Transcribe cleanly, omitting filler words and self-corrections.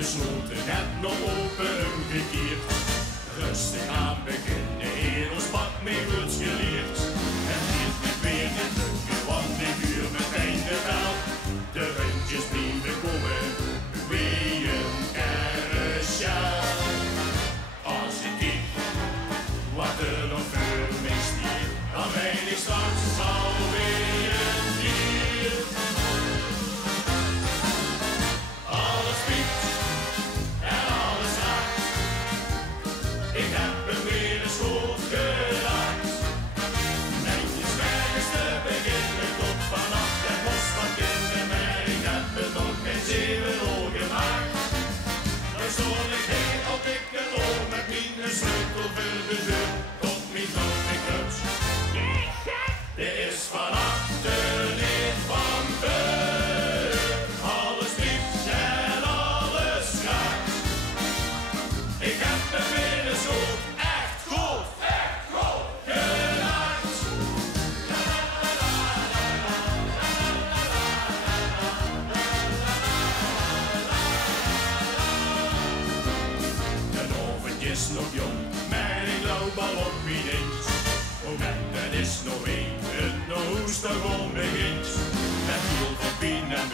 gesloten, net nog open omgekeerd. Rustig aan beginnen, in ons pak mee goed geleerd. Het hield met weer te drukken, want ik uur meteen de bel. De rundjes blijven komen, wie een carousel. Als ik kijk wat er nog voor mij stiert, dan ben ik straks alweer een dier. Alles piept en alles raakt, ik heb hem weer eens goed geraakt. Netjes ergens te beginnen, tot vanaf het bos van kinderen, maar ik heb het nog geen 7 ogen gemaakt. Dan stond ik heel op dikke oor met mijn sleutel voor de deur, tot mijn grote kluts. Dit is van achter niet van voor. Alles piept en alles raakt. Ik heb me weer eens goed, echt goed geraakt. De oven is nog jong, maar ik loop al op mijn eens. Momenten is nog één, het nog hoest nog onbegint. Met heel veel pijn en